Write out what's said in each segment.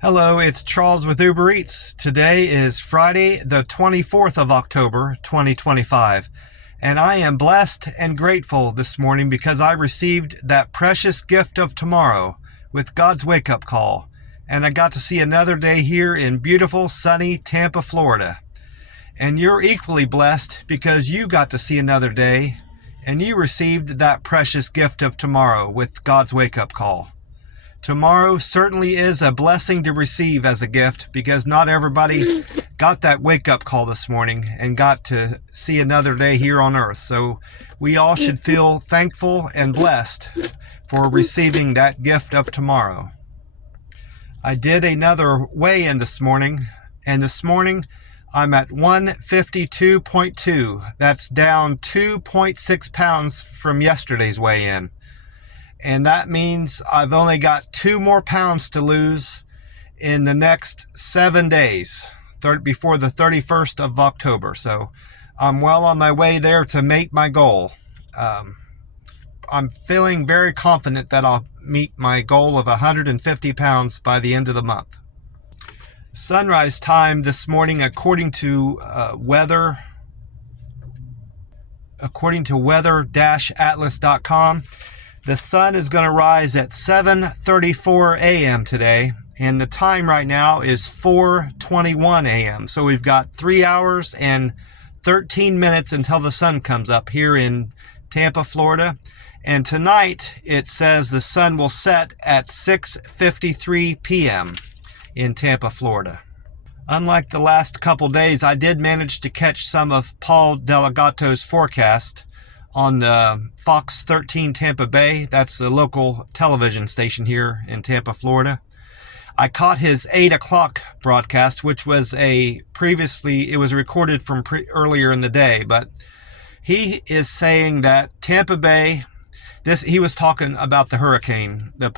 Hello, it's Charles with Uber Eats. Today is Friday, the 24th of October, 2025. And I am blessed and grateful this morning because I received that precious gift of tomorrow with God's wake-up call. And I got to see another day here in beautiful, sunny Tampa, Florida. And you're equally blessed because you got to see another day and you received that precious gift of tomorrow with God's wake-up call. Tomorrow certainly is a blessing to receive as a gift because not everybody got that wake-up call this morning and got to see another day here on earth. So we all should feel thankful and blessed for receiving that gift of tomorrow. I did another weigh-in this morning, and this morning I'm at 152.2. That's down 2.6 pounds from yesterday's weigh-in. And that means I've only got 2 more pounds to lose in the next 7 days, before the 31st of October. So I'm well on my way there to meet my goal. I'm feeling very confident that I'll meet my goal of 150 pounds by the end of the month. Sunrise time this morning, according to weather-atlas.com, the sun is going to rise at 7:34 a.m. today, and the time right now is 4:21 a.m. So we've got 3 hours and 13 minutes until the sun comes up here in Tampa, Florida. And tonight it says the sun will set at 6:53 p.m. in Tampa, Florida. Unlike the last couple days, I did manage to catch some of Paul Delegato's forecast on Fox 13 Tampa Bay. That's the local television station here in Tampa, Florida. I caught his 8 o'clock broadcast, which was it was recorded from earlier in the day, but he is saying that Tampa Bay, he was talking about the hurricane, the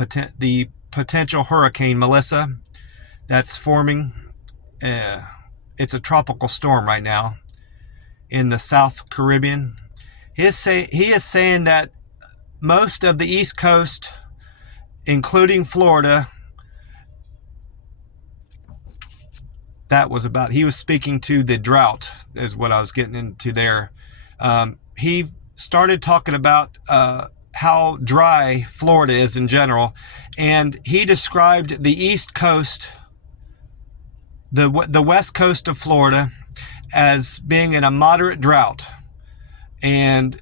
potential hurricane Melissa that's forming. It's a tropical storm right now in the South Caribbean. He is saying that most of the East Coast, including Florida, he was speaking to the drought, is what I was getting into there. He started talking about how dry Florida is in general, and he described the East Coast, the west coast of Florida, as being in a moderate drought. And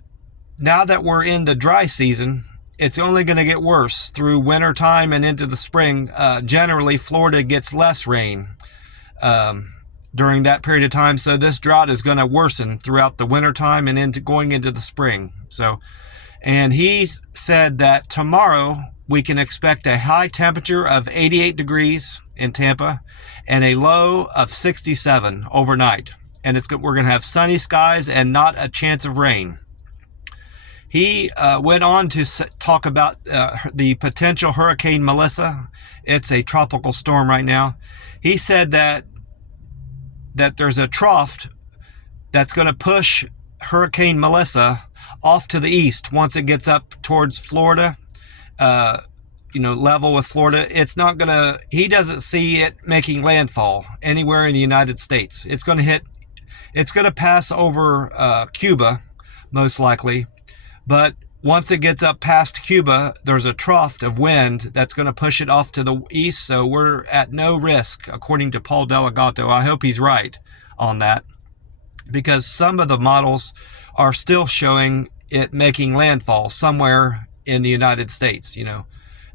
now that we're in the dry season, it's only going to get worse through winter time and into the spring. Generally, Florida gets less rain during that period of time. So this drought is going to worsen throughout the winter time and going into the spring. And he said that tomorrow we can expect a high temperature of 88 degrees in Tampa and a low of 67 overnight. And we're going to have sunny skies and not a chance of rain. He went on to talk about the potential hurricane Melissa. It's a tropical storm right now. He said that there's a trough that's going to push Hurricane Melissa off to the east once it gets up towards Florida, level with Florida. He doesn't see it making landfall anywhere in the United States. It's going to pass over Cuba, most likely. But once it gets up past Cuba, there's a trough of wind that's going to push it off to the east. So we're at no risk, according to Paul Delegato. I hope he's right on that, because some of the models are still showing it making landfall somewhere in the United States,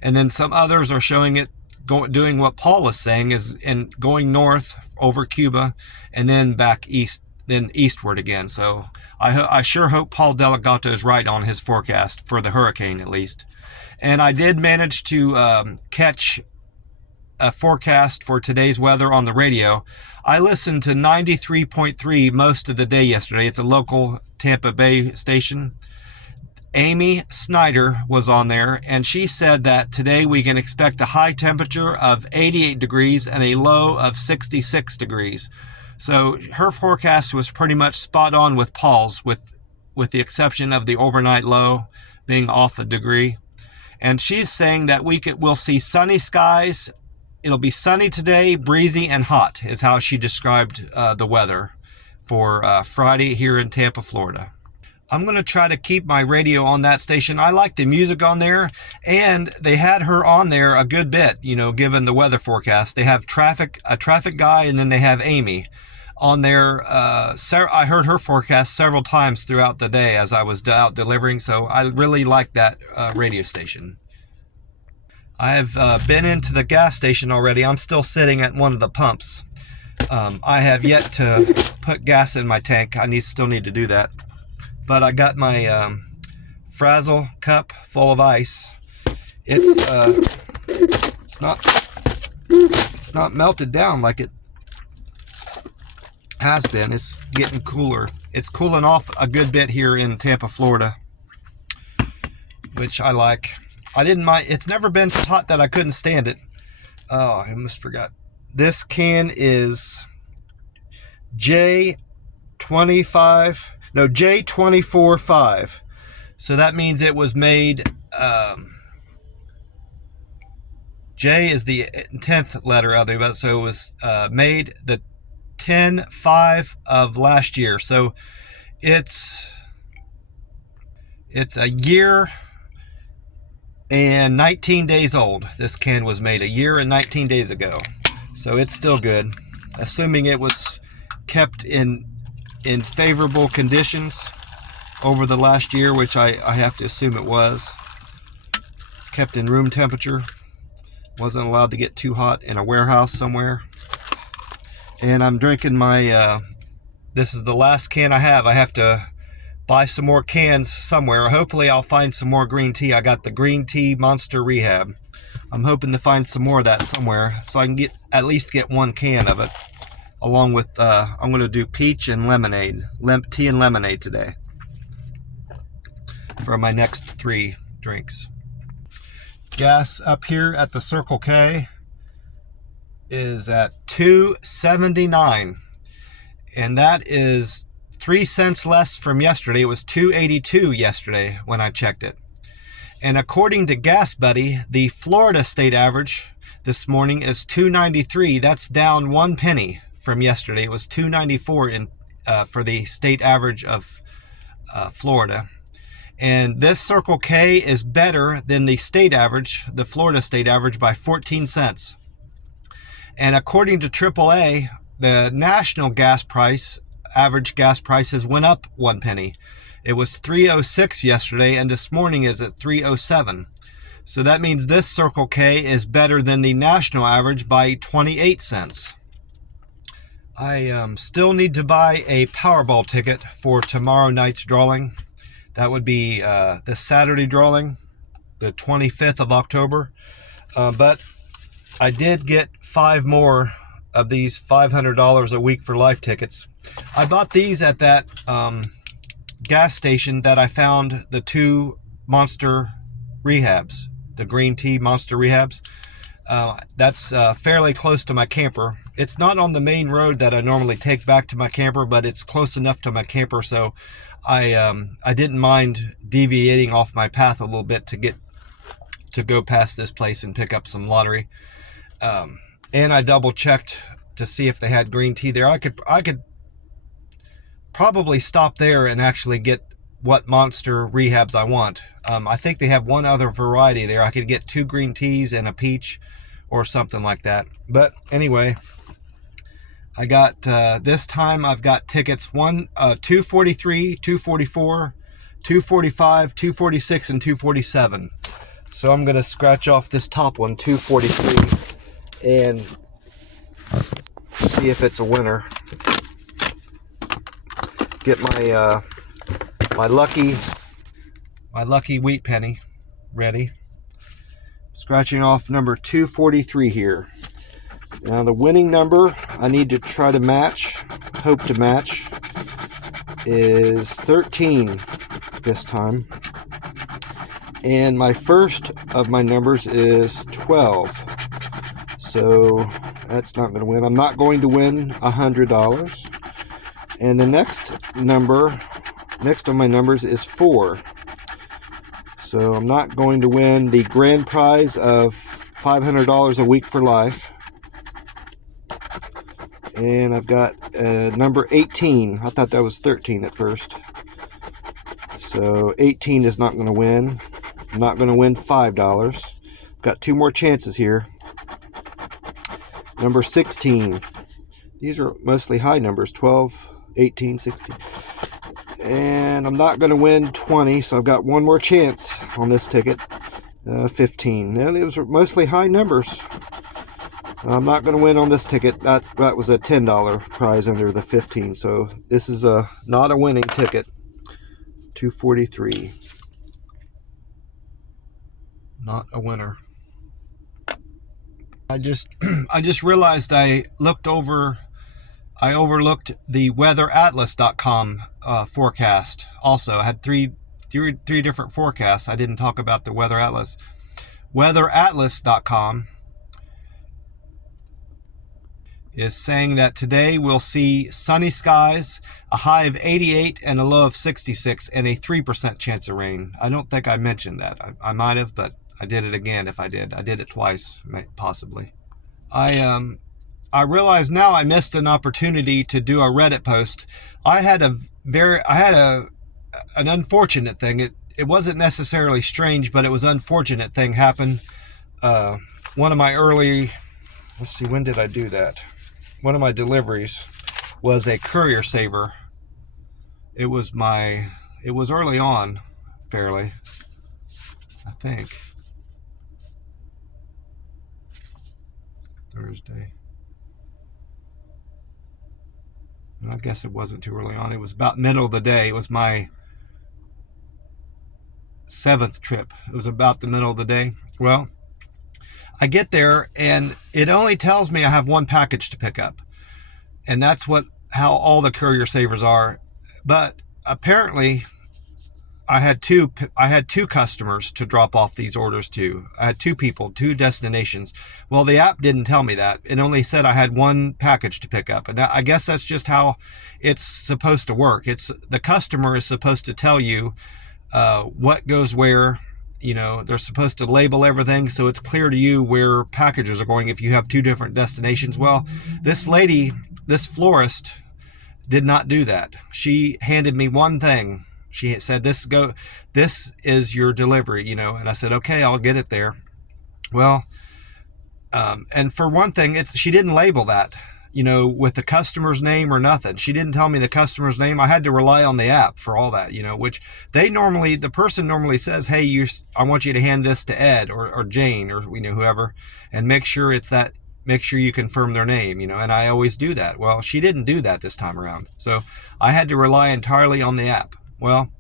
And then some others are showing it doing what Paul is saying, and going north over Cuba and then back east, then eastward again. So I sure hope Paul Delegato is right on his forecast for the hurricane, at least. And I did manage to catch a forecast for today's weather on the radio. I listened to 93.3 most of the day yesterday. It's a local Tampa Bay station. Amy Snyder was on there, and she said that today we can expect a high temperature of 88 degrees and a low of 66 degrees. So her forecast was pretty much spot on with Paul's, with the exception of the overnight low being off a degree. And she's saying that we'll see sunny skies it'll be sunny today, breezy and hot is how she described the weather for Friday here in Tampa, Florida. I'm going to try to keep my radio on that station. I like the music on there, and they had her on there a good bit, you know, given the weather forecast. They have a traffic guy, and then they have Amy on there. I heard her forecast several times throughout the day as I was out delivering, so I really like that radio station. I have been into the gas station already. I'm still sitting at one of the pumps. I have yet to put gas in my tank. I still need to do that. But I got my Frazzle cup full of ice. It's not melted down like it has been. It's getting cooler. It's cooling off a good bit here in Tampa, Florida, which I like. I didn't mind. It's never been so hot that I couldn't stand it. Oh, I almost forgot. This can is J245. So that means it was made, J is the 10th letter of it, so it was made the 10/5 of last year. So it's a year and 19 days old. This can was made a year and 19 days ago. So it's still good, assuming it was kept in favorable conditions over the last year, which I have to assume it was. Kept in room temperature. Wasn't allowed to get too hot in a warehouse somewhere. And I'm drinking my, this is the last can I have. I have to buy some more cans somewhere. Hopefully I'll find some more green tea. I got the green tea Monster Rehab. I'm hoping to find some more of that somewhere so I can at least get one can of it. Along with, I'm going to do peach and lemonade. Tea and lemonade today for my next 3 drinks. Gas up here at the Circle K is at $2.79. And that is 3 cents less from yesterday. It was $2.82 yesterday when I checked it. And according to Gas Buddy, the Florida state average this morning is $2.93. That's down 1 penny from yesterday. It was $2.94 for the state average of Florida. And this Circle K is better than the state average, the Florida state average, by 14 cents. And according to AAA, the national gas price, average gas prices went up 1 penny. It was $3.06 yesterday, and this morning is at $3.07. So that means this Circle K is better than the national average by 28 cents. I still need to buy a Powerball ticket for tomorrow night's drawing. That would be the Saturday drawing, the 25th of October. But I did get 5 more of these $500 a week for life tickets. I bought these at that gas station that I found the 2 Monster Rehabs, the green tea Monster Rehabs. That's fairly close to my camper. It's not on the main road that I normally take back to my camper, but it's close enough to my camper, so I didn't mind deviating off my path a little bit to go past this place and pick up some lottery. And I double checked to see if they had green tea there. I could probably stop there and actually get what Monster Rehabs I want. I think they have one other variety there. I could get 2 green teas and a peach or something like that. But anyway, I got, this time I've got tickets 243, 244, 245, 246, and 247. So I'm going to scratch off this top one, 243, and see if it's a winner. Get my my lucky wheat penny ready. Scratching off number 243 here. Now the winning number I need to try to match, hope to match, is 13 this time. And my first of my numbers is 12. So that's not going to win. I'm not going to win $100. And the next of my numbers is 4. So I'm not going to win the grand prize of $500 a week for life. And I've got number 18. I thought that was 13 at first. So 18 is not going to win. I'm not going to win $5. Got 2 more chances here. Number 16. These are mostly high numbers. 12, 18, 16. And I'm not going to win 20, so I've got 1 more chance on this ticket. 15. Now, those are mostly high numbers. I'm not going to win on this ticket. That was a $10 prize under the 15, so this is not a winning ticket. 243. Not a winner. I just realized I overlooked the weatheratlas.com forecast. Also, I had three different forecasts. I didn't talk about the Weather Atlas. Weatheratlas.com is saying that today we'll see sunny skies, a high of 88 and a low of 66, and a 3% chance of rain. I don't think I mentioned that. I might have, but I did it again if I did. I did it twice, possibly. I realize now I missed an opportunity to do a Reddit post. I had an unfortunate thing. It wasn't necessarily strange, but it was an unfortunate thing happened. One of my early, let's see, when did I do that? One of my deliveries was a Courier Saver. It was early on, fairly, I think. Thursday. I guess it wasn't too early on. It was about middle of the day. It was my 7th trip. It was about the middle of the day. Well, I get there and it only tells me I have 1 package to pick up. And that's how all the Courier Savers are. But apparently I had two customers to drop off these orders to. I had 2 people, 2 destinations. Well, the app didn't tell me that. It only said I had 1 package to pick up. And I guess that's just how it's supposed to work. The customer is supposed to tell you what goes where. You know, they're supposed to label everything so it's clear to you where packages are going if you have 2 different destinations. Well, this lady, this florist, did not do that. She handed me one thing. She said, this is your delivery, you know, and I said, okay, I'll get it there. Well, and for one thing, she didn't label that, you know, with the customer's name or nothing. She didn't tell me the customer's name. I had to rely on the app for all that, you know, which the person normally says, hey, I want you to hand this to Ed or Jane or, you know, whoever, and make sure you confirm their name, you know, and I always do that. Well, she didn't do that this time around. So I had to rely entirely on the app. Well,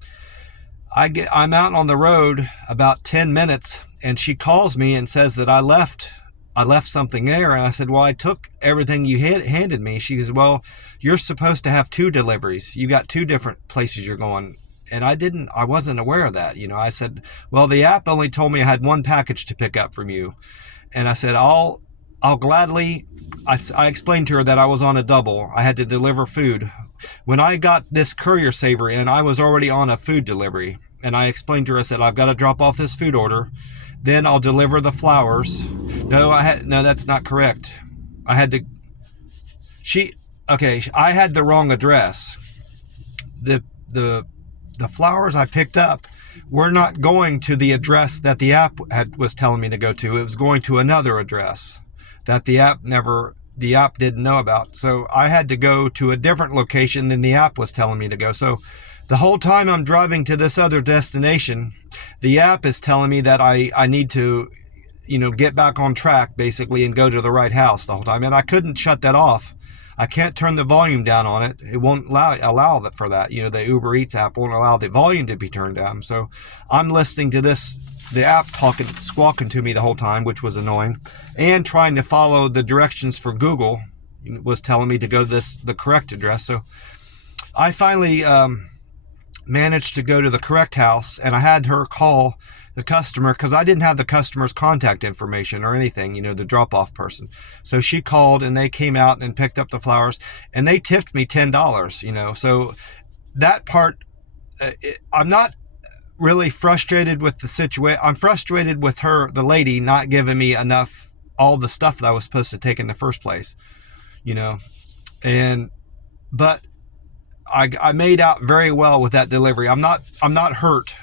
I'm out on the road about 10 minutes and she calls me and says that I left something there. And I said, well, I took everything you handed me. She goes, well, you're supposed to have 2 deliveries. You got 2 different places you're going. And I wasn't aware of that. You know, I said, well, the app only told me I had 1 package to pick up from you. And I said, I'll gladly, I explained to her that I was on a double. I had to deliver food. When I got this Courier Saver in, I was already on a food delivery. And I explained to her, I said, I've got to drop off this food order. Then I'll deliver the flowers. No, that's not correct. I had the wrong address. The flowers I picked up were not going to the address that the app was telling me to go to. It was going to another address that the app didn't know about. So I had to go to a different location than the app was telling me to go. So the whole time I'm driving to this other destination, the app is telling me that I need to, you know, get back on track basically and go to the right house the whole time. And I couldn't shut that off. I can't turn the volume down on it. It won't allow that for that. You know, the Uber Eats app won't allow the volume to be turned down. So I'm listening to the app squawking to me the whole time, which was annoying, and trying to follow the directions for Google was telling me to go to the correct address. So I finally managed to go to the correct house, and I had her call the customer because I didn't have the customer's contact information or anything, you know, the drop-off person. So she called and they came out and picked up the flowers and they tipped me $10, you know. So that part, I'm not really frustrated with the situation. I'm frustrated with her, the lady, not giving me enough, all the stuff that I was supposed to take in the first place, you know. But I made out very well with that delivery. I'm not hurt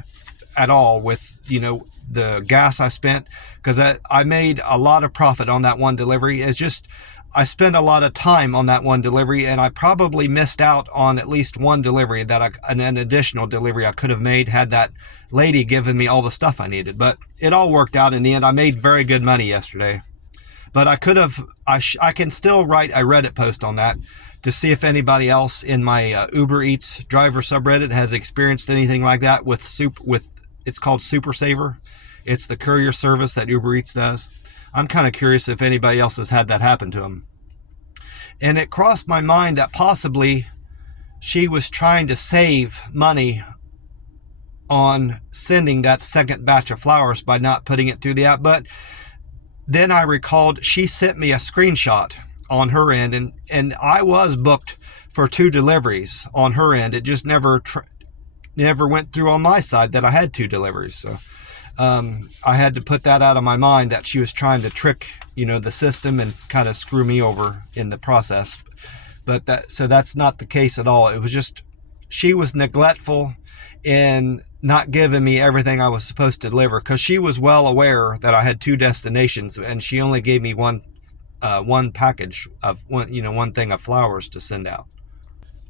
at all with, you know, the gas I spent, because I made a lot of profit on that one delivery. It's just I spent a lot of time on that one delivery, and I probably missed out on at least one delivery that an additional delivery I could have made had that lady given me all the stuff I needed. But it all worked out in the end. I made very good money yesterday. But I could have, I can still write a Reddit post on that to see if anybody else in my Uber Eats driver subreddit has experienced anything like that with it's called Super Saver. It's the courier service that Uber Eats does. I'm kind of curious if anybody else has had that happen to them. And it crossed my mind that possibly she was trying to save money on sending that second batch of flowers by not putting it through the app. But then I recalled she sent me a screenshot on her end, and I was booked for 2 deliveries on her end. It just never went through on my side that I had 2 deliveries. So I had to put that out of my mind, that she was trying to trick, you know, the system and kind of screw me over in the process. But that's not the case at all. It was just she was neglectful in not giving me everything I was supposed to deliver, because she was well aware that I had 2 destinations, and she only gave me one package of one thing of flowers to send out.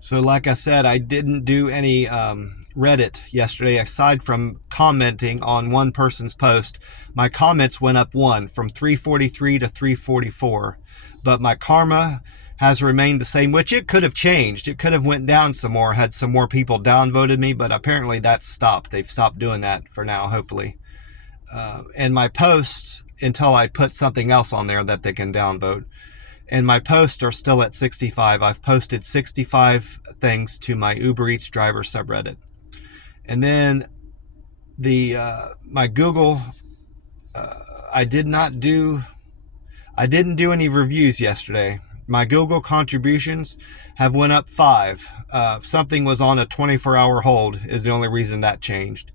So like I said, I didn't do any Reddit yesterday aside from commenting on one person's post. My comments went up 1 from 343 to 344, but my karma has remained the same, which it could have changed. It could have went down some more had some more people downvoted me, but apparently that's stopped. They've stopped doing that for now, hopefully. And my posts, until I put something else on there that they can downvote, and my posts are still at 65. I've posted 65 things to my Uber Eats driver subreddit. And then my Google, I didn't do any reviews yesterday. My Google contributions have went up 5. Something was on a 24-hour hold is the only reason that changed.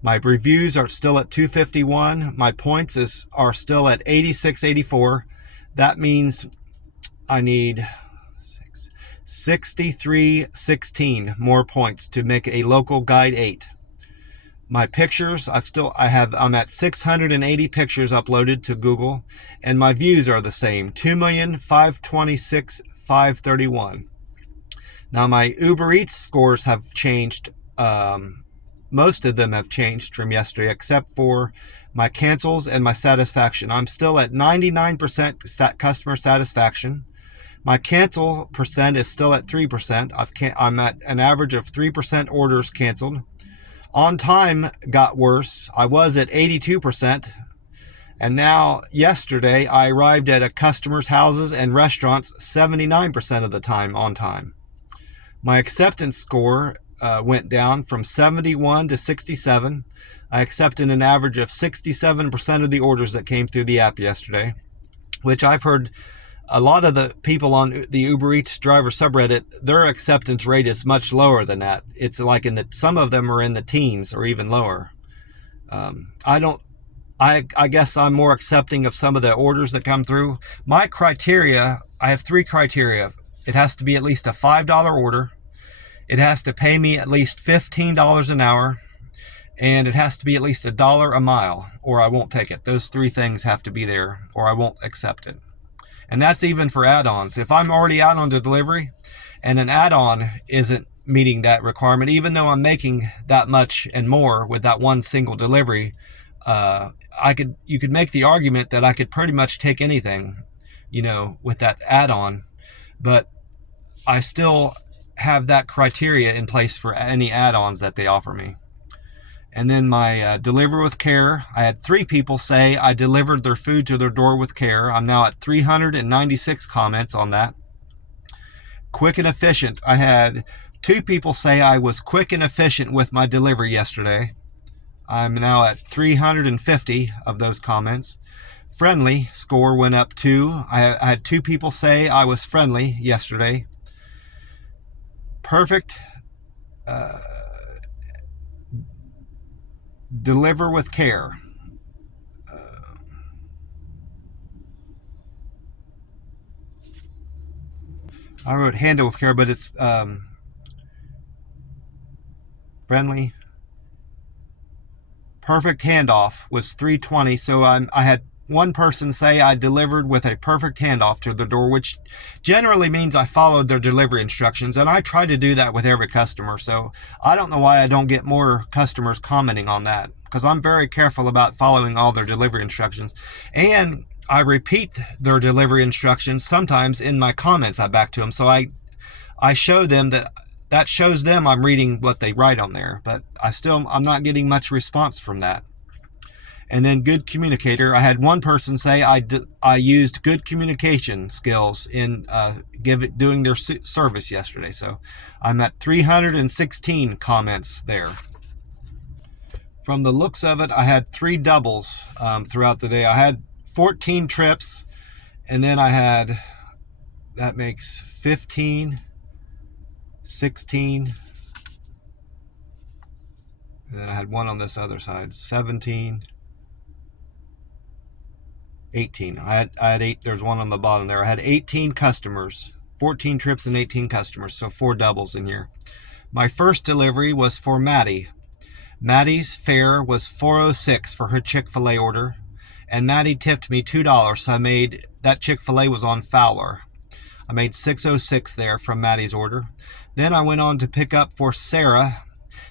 My reviews are still at 251. My points are still at 8684. That means I need 6316 more points to make a local guide 8. My pictures, I'm at 680 pictures uploaded to Google, and my views are the same, 2,526,531. Now my Uber Eats scores have changed. Most of them have changed from yesterday, except for my cancels and my satisfaction. I'm still at 99% customer satisfaction. My cancel percent is still at 3%. I'm at an average of 3% orders canceled. On time got worse. I was at 82%. And now, yesterday, I arrived at a customer's houses and restaurants 79% of the time on time. My acceptance score went down from 71 to 67. I accepted an average of 67% of the orders that came through the app yesterday, which I've heard a lot of the people on the Uber Eats driver subreddit, their acceptance rate is much lower than that. It's like some of them are in the teens or even lower. I guess I'm more accepting of some of the orders that come through. My criteria, I have 3 criteria. It has to be at least a $5 order. It has to pay me at least $15 an hour. And it has to be at least $1 a mile, or I won't take it. Those 3 things have to be there, or I won't accept it. And that's even for add-ons. If I'm already out on the delivery and an add-on isn't meeting that requirement, even though I'm making that much and more with that one single delivery, you could make the argument that I could pretty much take anything, with that add-on, but I still have that criteria in place for any add-ons that they offer me. And then my deliver with care, I had 3 people say I delivered their food to their door with care. I'm now at 396 comments on that. Quick and efficient, I had 2 people say I was quick and efficient with my delivery yesterday. I'm now at 350 of those comments. Friendly score went up 2. I had 2 people say I was friendly yesterday. Perfect. deliver with care. I wrote handle with care, but it's friendly. Perfect handoff was $3.20. So I had one person say I delivered with a perfect handoff to the door, which generally means I followed their delivery instructions, and I try to do that with every customer. So I don't know why I don't get more customers commenting on that, because I'm very careful about following all their delivery instructions, and I repeat their delivery instructions sometimes in my comments I back to them. So I show them that shows them I'm reading what they write on there, but I'm not getting much response from that. And then good communicator. I had one person say I used good communication skills in doing their service yesterday. So I'm at 316 comments there. From the looks of it, I had 3 doubles throughout the day. I had 14 trips, and then that makes 15, 16, and then I had one on this other side, 17, 18. I had 8. There's one on the bottom there. I had 18 customers, 14 trips and 18 customers, so 4 doubles in here. My first delivery was for Maddie. Maddie's fare was $4.06 for her Chick-fil-A order, and Maddie tipped me $2, so that Chick-fil-A was on Fowler. I made $6.06 there from Maddie's order. Then I went on to pick up for Sarah.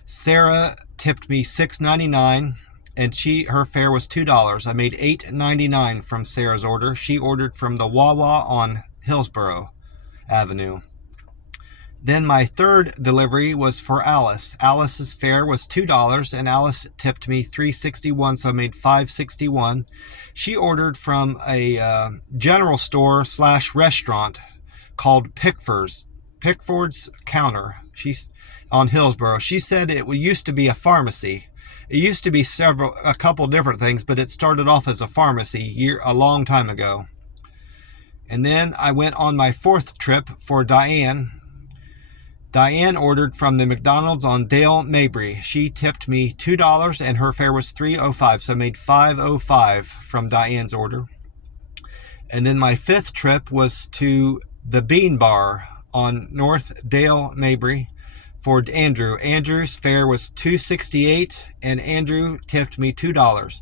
Sarah tipped me $6.99, and her fare was $2. I made $8.99 from Sarah's order. She ordered from the Wawa on Hillsborough Avenue. Then my third delivery was for Alice. Alice's fare was $2, and Alice tipped me $3.61, so I made $5.61. She ordered from a general store / restaurant called Pickford's Counter. She's on Hillsborough. She said it used to be a pharmacy. It used to be a couple different things, but it started off as a pharmacy a long time ago. And then I went on my 4th trip for Diane. Diane ordered from the McDonald's on Dale Mabry. She tipped me $2, and her fare was $3.05, so I made $5.05 from Diane's order. And then my 5th trip was to the Bean Bar on North Dale Mabry for Andrew. Andrew's fare was $2.68, and Andrew tipped me $2.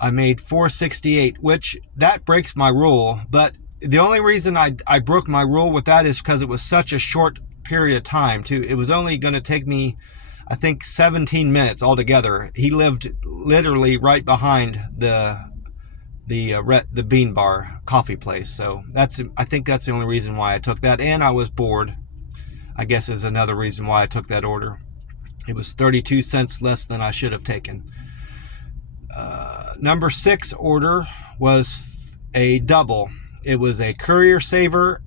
I made $4.68, which that breaks my rule, but the only reason I broke my rule with that is because it was such a short period of time too. It was only going to take me, I think, 17 minutes altogether. He lived literally right behind the Bean Bar coffee place, so I think that's the only reason why I took that, and I was bored, I guess, is another reason why I took that order. It was 32 cents less than I should have taken. Number 6 order was a double. It was a Courier Saver,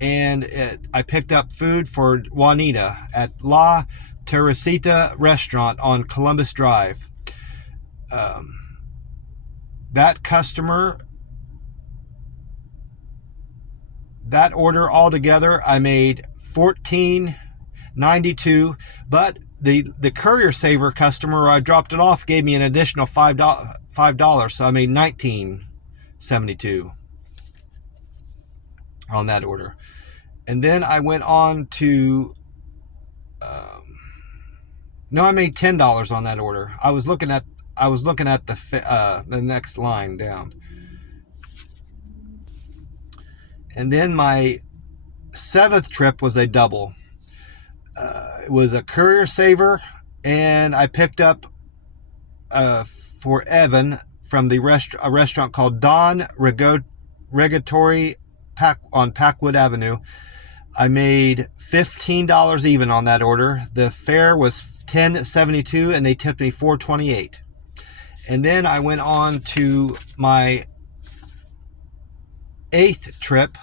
and I picked up food for Juanita at La Teresita restaurant on Columbus Drive. That customer, that order altogether, I made $14.92, but the Courier Saver customer, I dropped it off, gave me an additional $5, so I made $19.72 on that order. And then I went on to I made $10 on that order. I was looking at the next line down. And then my 7th trip was a double. It was a Courier Saver, and I picked up for Evan from a restaurant called Don Regatory on Packwood Avenue. I made $15 even on that order. The fare was $10.72, and they tipped me $4.28. And then I went on to my 8th trip,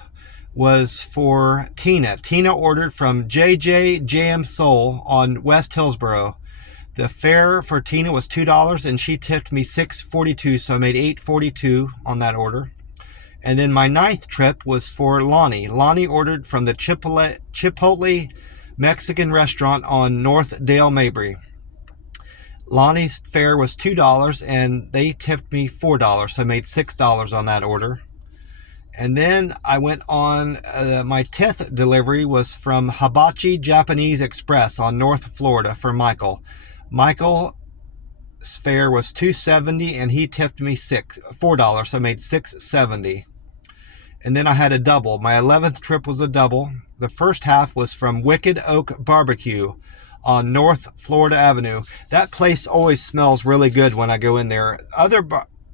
was for Tina. Tina ordered from JJ Jam Soul on West Hillsborough. The fare for Tina was $2, and she tipped me $6.42, so I made $8.42 on that order. And then my 9th trip was for Lonnie. Lonnie ordered from the Chipotle Mexican restaurant on North Dale Mabry. Lonnie's fare was $2 and they tipped me $4, so I made $6 on that order. And then I went on, my 10th delivery was from Hibachi Japanese Express on North Florida for Michael. Michael's fare was $2.70 and he tipped me $4, so I made $6.70. And then I had a double. My 11th trip was a double. The first half was from Wicked Oak Barbecue on North Florida Avenue. That place always smells really good when I go in there. Other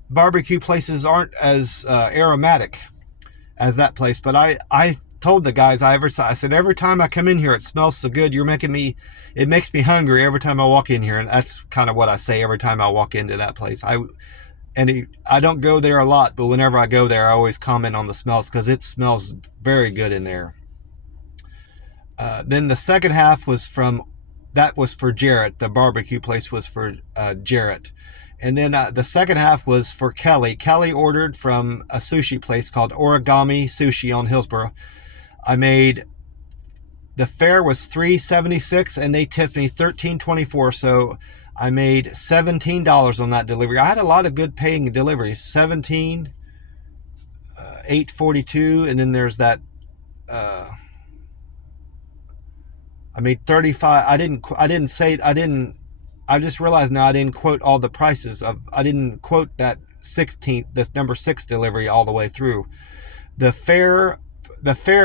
barbecue places aren't as aromatic as that place, but I told the guys I said, every time I come in here it smells so good. It makes me hungry every time I walk in here. And that's kind of what I say every time I walk into that place. I don't go there a lot, but whenever I go there I always comment on the smells because it smells very good in there. Then the second half was for Jarrett. The barbecue place was for Jarrett. And then the second half was for Kelly. Kelly ordered from a sushi place called Origami Sushi on Hillsborough. The fare was $3.76 and they tipped me $13.24, so I made $17 on that delivery. I had a lot of good paying deliveries. 17, 8.42, and then there's that. I made 35. I just realized now I didn't quote all the prices I didn't quote that this number 6 delivery all the way through. The fare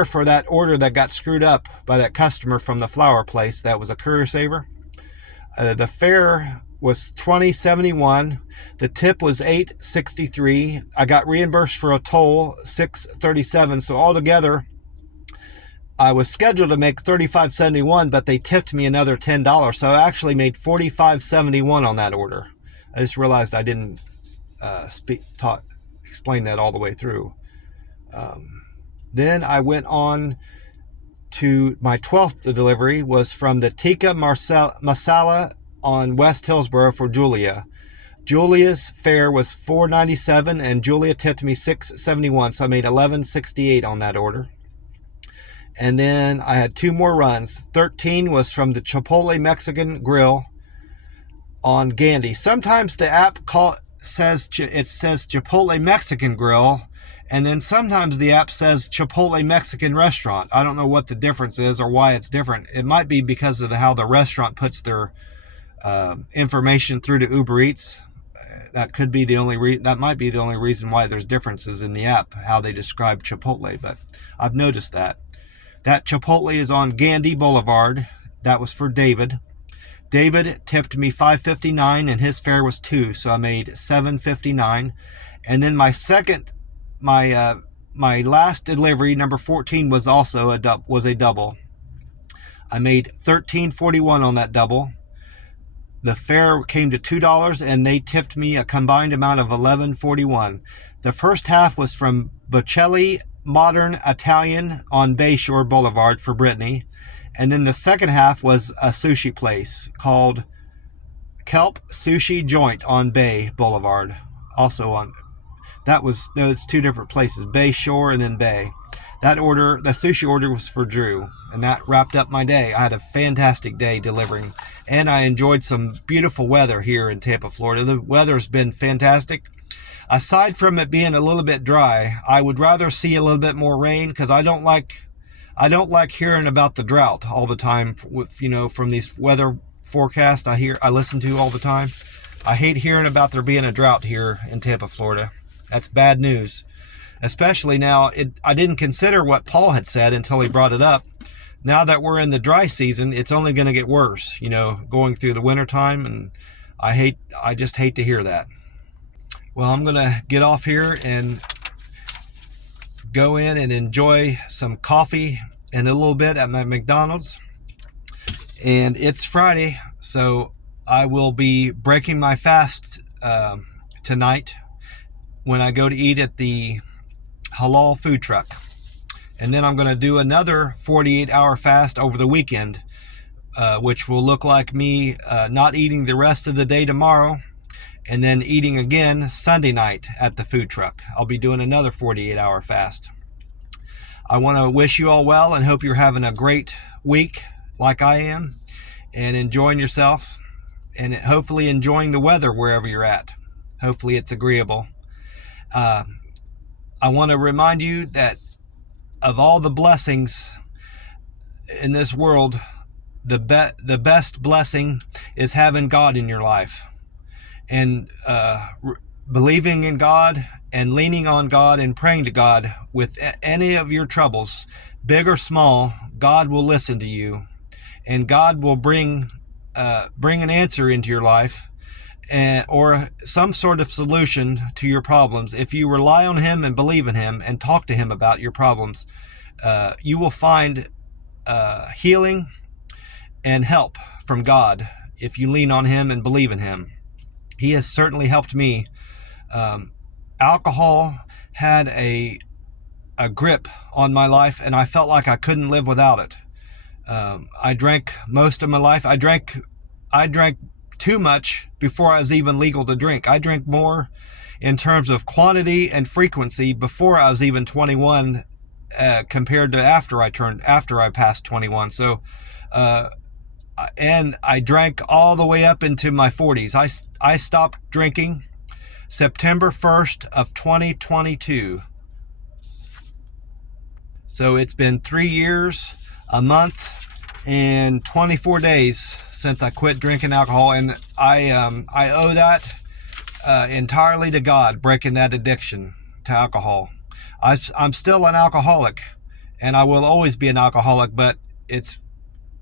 for that order that got screwed up by that customer from the flower place that was a Courier Saver. The fare was $20.71. The tip was $8.63. I got reimbursed for a toll, $6.37. So altogether, I was scheduled to make $35.71, but they tipped me another $10. So I actually made $45.71 on that order. I just realized I didn't explain that all the way through. Then I went on to my 12th delivery was from the Tikka Masala on West Hillsborough for Julia. Julia's fare was $4.97 and Julia tipped me $6.71, so I made $11.68 on that order. And then I had 2 more runs. 13 was from the Chipotle Mexican Grill on Gandy. Sometimes the app says Chipotle Mexican Grill, and then sometimes the app says Chipotle Mexican Restaurant. I don't know what the difference is or why it's different. It might be because of how the restaurant puts their information through to Uber Eats. That could be the only that might be the only reason why there's differences in the app, how they describe Chipotle. But I've noticed that. That Chipotle is on Gandy Boulevard. That was for David. David tipped me $5.59 and his fare was $2, so I made $7.59. And then my last delivery, number 14, was also a double. I made $13.41 on that double. The fare came to $2 and they tipped me a combined amount of $11.41. The first half was from Bocelli Modern Italian on Bayshore Boulevard for Brittany. And then the second half was a sushi place called Kelp Sushi Joint on Bay Boulevard. It's 2 different places, Bayshore and then Bay. The sushi order was for Drew, and that wrapped up my day. I had a fantastic day delivering, and I enjoyed some beautiful weather here in Tampa, Florida. The weather's been fantastic. Aside from it being a little bit dry, I would rather see a little bit more rain because I don't like hearing about the drought all the time from these weather forecasts I listen to all the time. I hate hearing about there being a drought here in Tampa, Florida. That's bad news. Especially now, I didn't consider what Paul had said until he brought it up. Now that we're in the dry season, it's only going to get worse, going through the winter time, and I just hate to hear that. Well, I'm going to get off here and go in and enjoy some coffee in a little bit at my McDonald's. And it's Friday, so I will be breaking my fast tonight when I go to eat at the Halal food truck. And then I'm going to do another 48-hour fast over the weekend, which will look like me not eating the rest of the day tomorrow, and then eating again Sunday night at the food truck. I'll be doing another 48-hour fast. I want to wish you all well and hope you're having a great week like I am and enjoying yourself. and hopefully enjoying the weather wherever you're at. Hopefully it's agreeable. I want to remind you that of all the blessings in this world, the best blessing is having God in your life, and believing in God and leaning on God and praying to God with any of your troubles, big or small. God will listen to you, and God will bring an answer into your life, or some sort of solution to your problems. If you rely on Him and believe in Him and talk to Him about your problems, you will find healing and help from God if you lean on Him and believe in Him. He has certainly helped me. Alcohol had a grip on my life, and I felt like I couldn't live without it. I drank most of my life. I drank too much before I was even legal to drink. I drank more in terms of quantity and frequency before I was even 21, compared to after I passed 21. So, and I drank all the way up into my 40s. I stopped drinking September 1st of 2022. So it's been 3 years, a month, and 24 days since I quit drinking alcohol, and I owe that entirely to God, breaking that addiction to alcohol. I'm still an alcoholic, and I will always be an alcoholic, but it's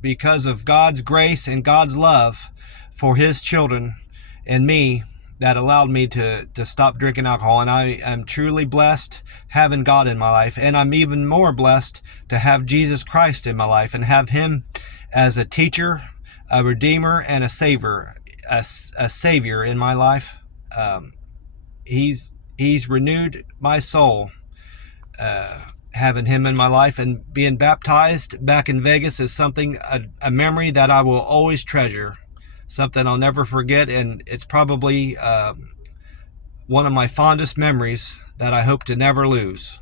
because of God's grace and God's love for His children and me that allowed me to stop drinking alcohol. And I am truly blessed having God in my life, and I'm even more blessed to have Jesus Christ in my life and have Him as a teacher, a redeemer, and a savior in my life. He's renewed my soul, having Him in my life, and being baptized back in Vegas is a memory that I will always treasure, something I'll never forget, and it's probably one of my fondest memories that I hope to never lose,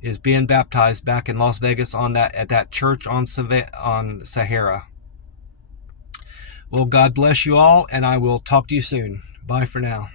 is being baptized back in Las Vegas at that church on Sahara. Well, God bless you all, and I will talk to you soon. Bye for now.